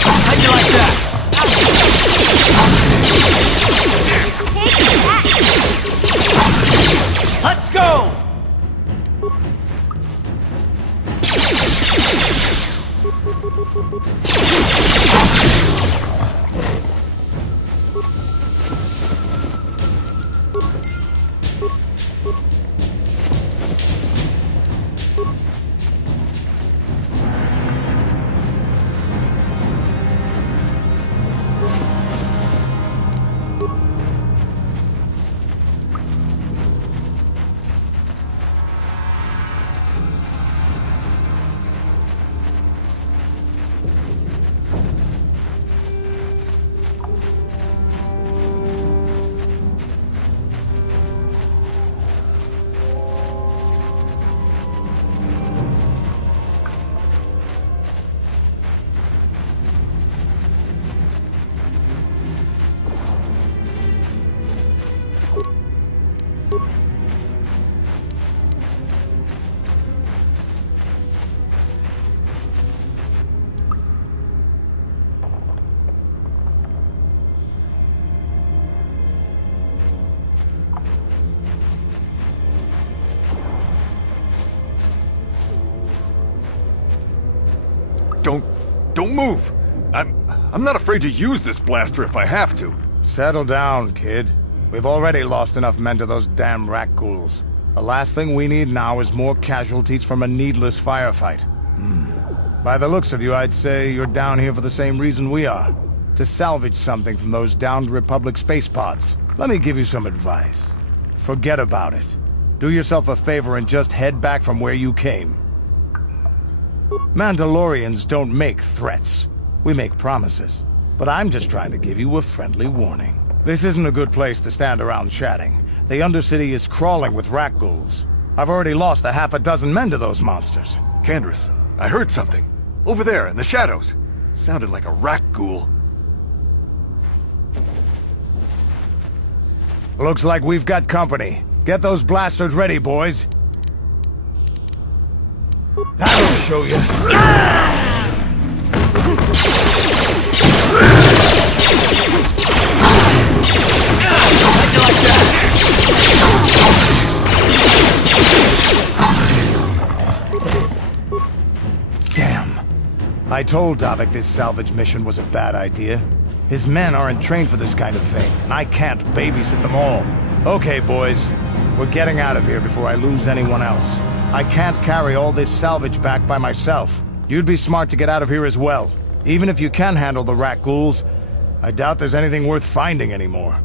How'd you like that? Let's go! Don't move! I'm not afraid to use this blaster if I have to. Settle down, kid. We've already lost enough men to those damn rat ghouls. The last thing we need now is more casualties from a needless firefight. By the looks of you, I'd say you're down here for the same reason we are. To salvage something from those downed Republic space pods. Let me give you some advice. Forget about it. Do yourself a favor and just head back from where you came. Mandalorians don't make threats. We make promises. But I'm just trying to give you a friendly warning. This isn't a good place to stand around chatting. The Undercity is crawling with rat ghouls. I've already lost a half a dozen men to those monsters. Candace, I heard something. Over there, in the shadows. Sounded like a rat ghoul. Looks like we've got company. Get those blasters ready, boys. That'll show you. Damn. I told Davik this salvage mission was a bad idea. His men aren't trained for this kind of thing, and I can't babysit them all. Okay, boys. We're getting out of here before I lose anyone else. I can't carry all this salvage back by myself. You'd be smart to get out of here as well. Even if you can handle the rat ghouls, I doubt there's anything worth finding anymore.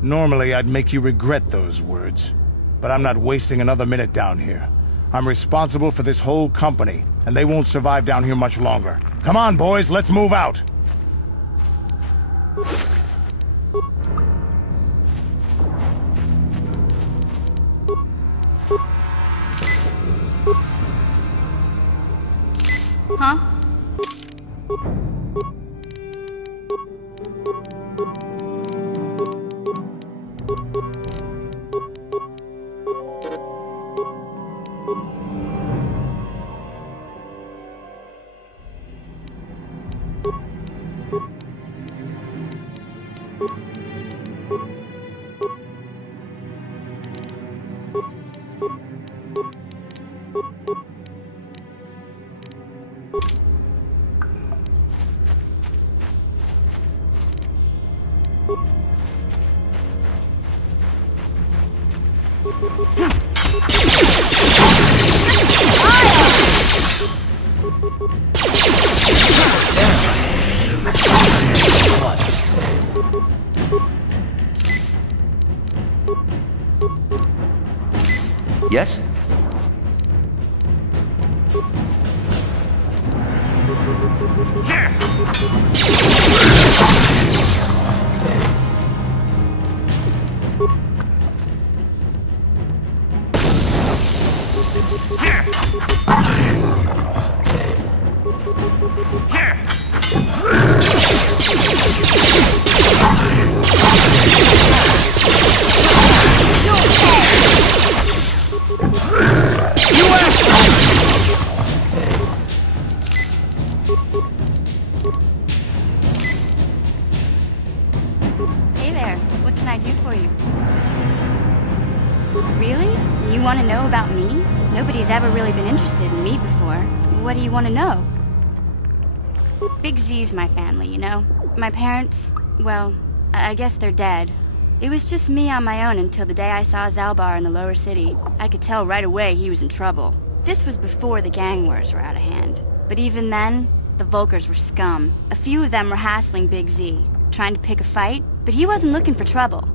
Normally, I'd make you regret those words. But I'm not wasting another minute down here. I'm responsible for this whole company, and they won't survive down here much longer. Come on, boys, let's move out! Huh? Yes? Hey there, what can I do for you? Really? You want to know about me? Nobody's ever really been interested in me before. What do you want to know? Big Z's my family, you know? My parents, well, I guess they're dead. It was just me on my own until the day I saw Zalbar in the lower city. I could tell right away he was in trouble. This was before the gang wars were out of hand. But even then, the Volkers were scum. A few of them were hassling Big Z, trying to pick a fight, but he wasn't looking for trouble.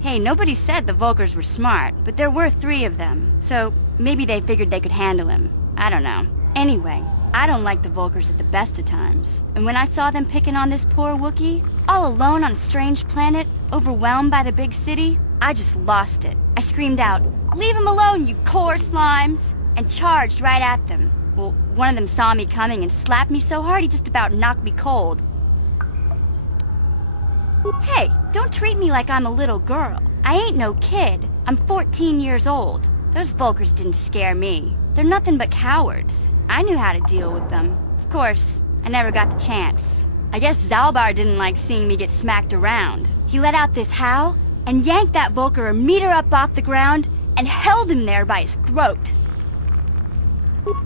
Hey, nobody said the Volkers were smart, but there were 3 of them, so maybe they figured they could handle him. I don't know. Anyway, I don't like the Volkers at the best of times. And when I saw them picking on this poor Wookiee, all alone on a strange planet, overwhelmed by the big city, I just lost it. I screamed out, "Leave him alone, you core slimes!" and charged right at them. Well, one of them saw me coming and slapped me so hard he just about knocked me cold. Hey, don't treat me like I'm a little girl. I ain't no kid. I'm 14 years old. Those Volkers didn't scare me. They're nothing but cowards. I knew how to deal with them. Of course, I never got the chance. I guess Zalbar didn't like seeing me get smacked around. He let out this howl and yanked that Volker a meter up off the ground and held him there by his throat.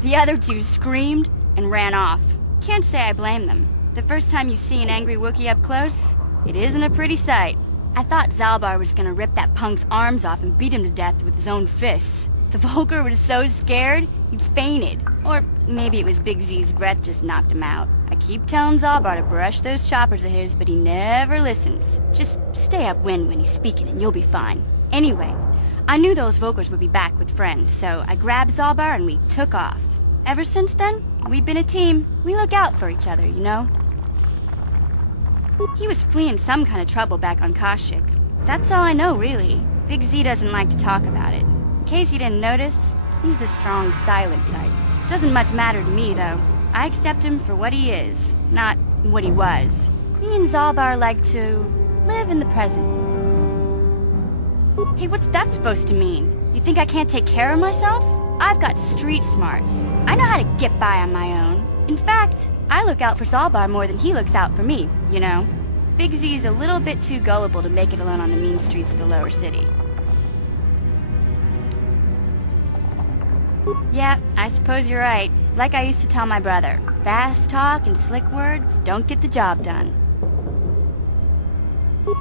The other 2 screamed and ran off. Can't say I blame them. The first time you see an angry Wookiee up close, it isn't a pretty sight. I thought Zalbar was gonna rip that punk's arms off and beat him to death with his own fists. The Volker was so scared, he fainted. Or maybe it was Big Z's breath just knocked him out. I keep telling Zalbar to brush those choppers of his, but he never listens. Just stay upwind when he's speaking and you'll be fine. Anyway, I knew those Volkers would be back with friends, so I grabbed Zalbar and we took off. Ever since then, we've been a team. We look out for each other, you know? He was fleeing some kind of trouble back on Kashyyyk. That's all I know, really. Big Z doesn't like to talk about it. In case you didn't notice, he's the strong, silent type. Doesn't much matter to me, though. I accept him for what he is, not what he was. Me and Zalbar like to live in the present. Hey, what's that supposed to mean? You think I can't take care of myself? I've got street smarts. I know how to get by on my own. In fact, I look out for Zalbar more than he looks out for me, you know? Big Z's a little bit too gullible to make it alone on the mean streets of the lower city. Yeah, I suppose you're right. Like I used to tell my brother, fast talk and slick words don't get the job done.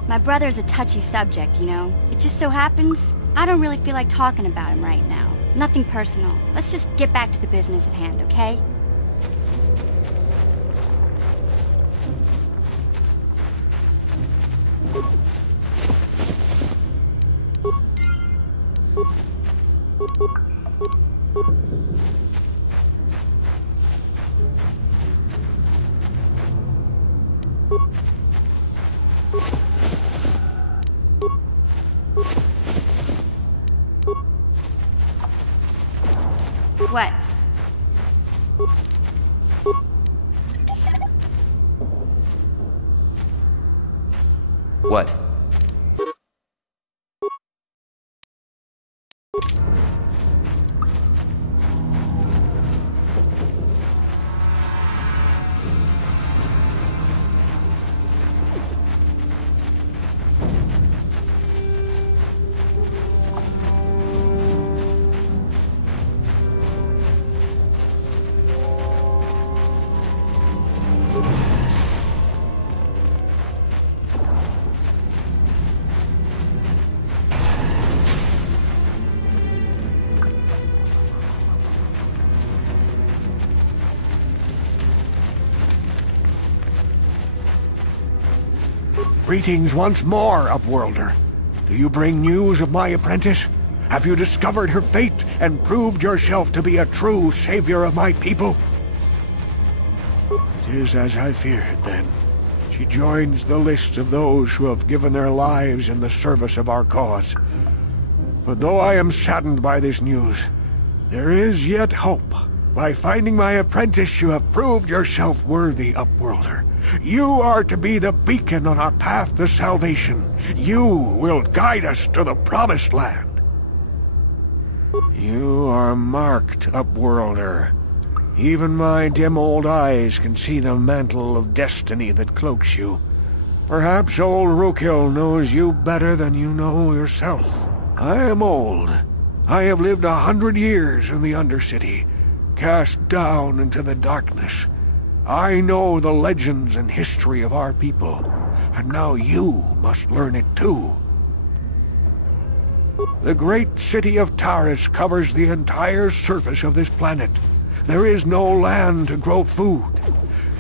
My brother's a touchy subject, you know? It just so happens, I don't really feel like talking about him right now. Nothing personal. Let's just get back to the business at hand, okay? What? What? Greetings once more, Upworlder. Do you bring news of my apprentice? Have you discovered her fate and proved yourself to be a true savior of my people? It is as I feared, then. She joins the list of those who have given their lives in the service of our cause. But though I am saddened by this news, there is yet hope. By finding my apprentice, you have proved yourself worthy, Upworlder. You are to be the beacon on our path to salvation. You will guide us to the Promised Land. You are marked, Upworlder. Even my dim old eyes can see the mantle of destiny that cloaks you. Perhaps old Rookhill knows you better than you know yourself. I am old. I have lived 100 years in the Undercity, cast down into the darkness. I know the legends and history of our people, and now you must learn it too. The great city of Taris covers the entire surface of this planet. There is no land to grow food.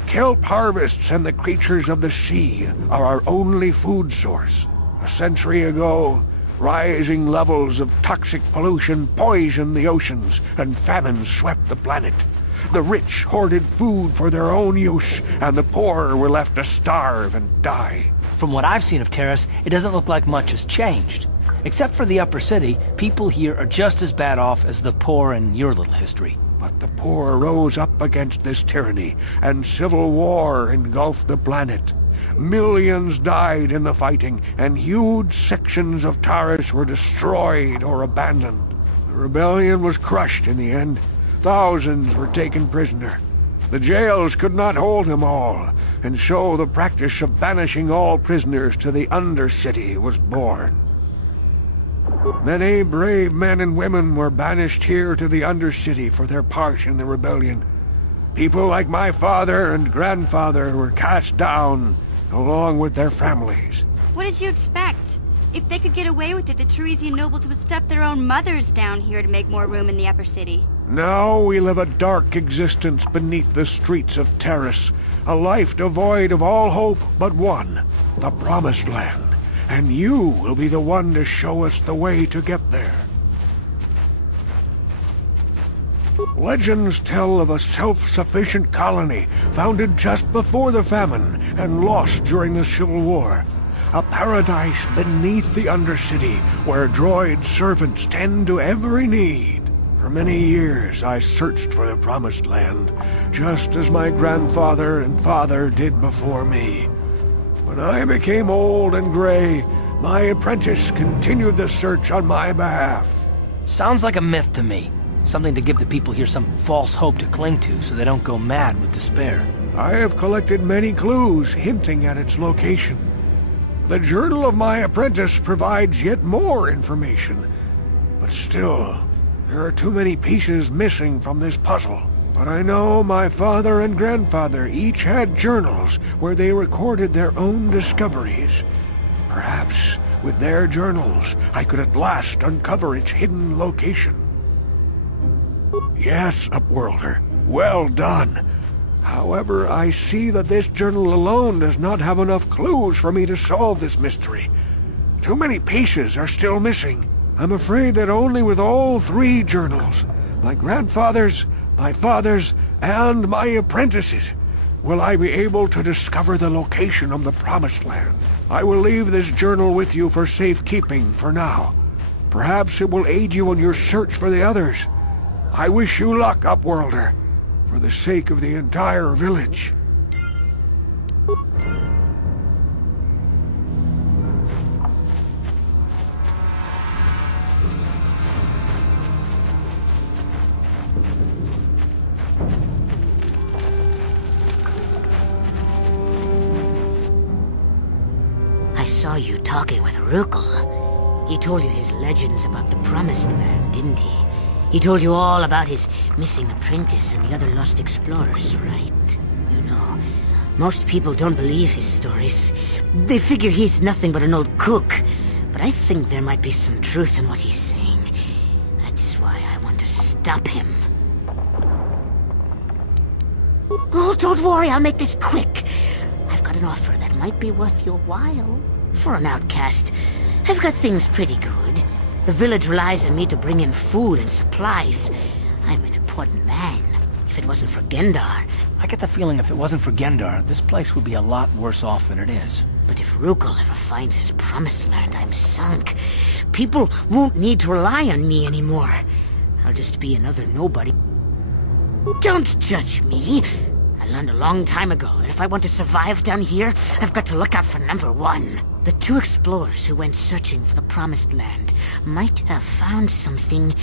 Kelp harvests and the creatures of the sea are our only food source. A century ago, rising levels of toxic pollution poisoned the oceans, and famine swept the planet. The rich hoarded food for their own use, and the poor were left to starve and die. From what I've seen of Taris, it doesn't look like much has changed. Except for the upper city, people here are just as bad off as the poor in your little history. But the poor rose up against this tyranny, and civil war engulfed the planet. Millions died in the fighting, and huge sections of Taris were destroyed or abandoned. The rebellion was crushed in the end. Thousands were taken prisoner. The jails could not hold them all, and so the practice of banishing all prisoners to the Undercity was born. Many brave men and women were banished here to the Undercity for their part in the rebellion. People like my father and grandfather were cast down, along with their families. What did you expect? If they could get away with it, the Teresian nobles would stuff their own mothers down here to make more room in the upper city. Now we live a dark existence beneath the streets of Taris, a life devoid of all hope but one, the Promised Land. And you will be the one to show us the way to get there. Legends tell of a self-sufficient colony founded just before the famine and lost during the Civil War. A paradise beneath the Undercity where droid servants tend to every need. For many years I searched for the Promised Land, just as my grandfather and father did before me. When I became old and gray, my apprentice continued the search on my behalf. Sounds like a myth to me. Something to give the people here some false hope to cling to so they don't go mad with despair. I have collected many clues hinting at its location. The journal of my apprentice provides yet more information. But still, there are too many pieces missing from this puzzle. But I know my father and grandfather each had journals where they recorded their own discoveries. Perhaps, with their journals, I could at last uncover its hidden location. Yes, Upworlder, well done. However, I see that this journal alone does not have enough clues for me to solve this mystery. Too many pieces are still missing. I'm afraid that only with all three journals, my grandfather's, my father's, and my apprentice's, will I be able to discover the location of the Promised Land. I will leave this journal with you for safekeeping for now. Perhaps it will aid you in your search for the others. I wish you luck, Upworlder, for the sake of the entire village. I saw you talking with Rookhill. He told you his legends about the Promised Land, didn't he? He told you all about his missing apprentice and the other lost explorers, right? You know, most people don't believe his stories. They figure he's nothing but an old cook. But I think there might be some truth in what he's saying. That's why I want to stop him. Oh, don't worry, I'll make this quick. I've got an offer that might be worth your while. For an outcast, I've got things pretty good. The village relies on me to bring in food and supplies. I'm an important man. If it wasn't for Gendar... I get the feeling if it wasn't for Gendar, this place would be a lot worse off than it is. But if Rukel ever finds his promised land, I'm sunk. People won't need to rely on me anymore. I'll just be another nobody. Don't judge me. I learned a long time ago that if I want to survive down here, I've got to look out for number one. The two explorers who went searching for the promised land might have found something.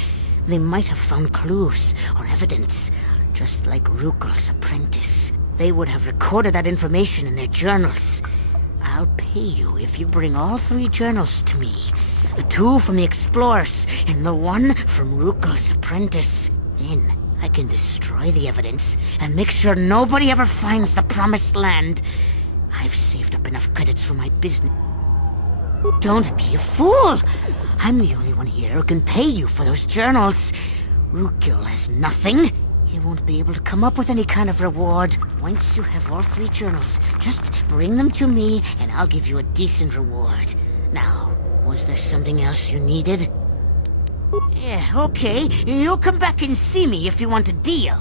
They might have found clues or evidence, just like Rukel's apprentice. They would have recorded that information in their journals. I'll pay you if you bring all 3 journals to me. The 2 from the explorers, and the 1 from Rukel's apprentice. Then I can destroy the evidence and make sure nobody ever finds the promised land. I've saved up enough credits for my business. Don't be a fool! I'm the only one here who can pay you for those journals. Rukel has nothing. He won't be able to come up with any kind of reward. Once you have all 3 journals, just bring them to me and I'll give you a decent reward. Now, was there something else you needed? Yeah, okay. You'll come back and see me if you want a deal.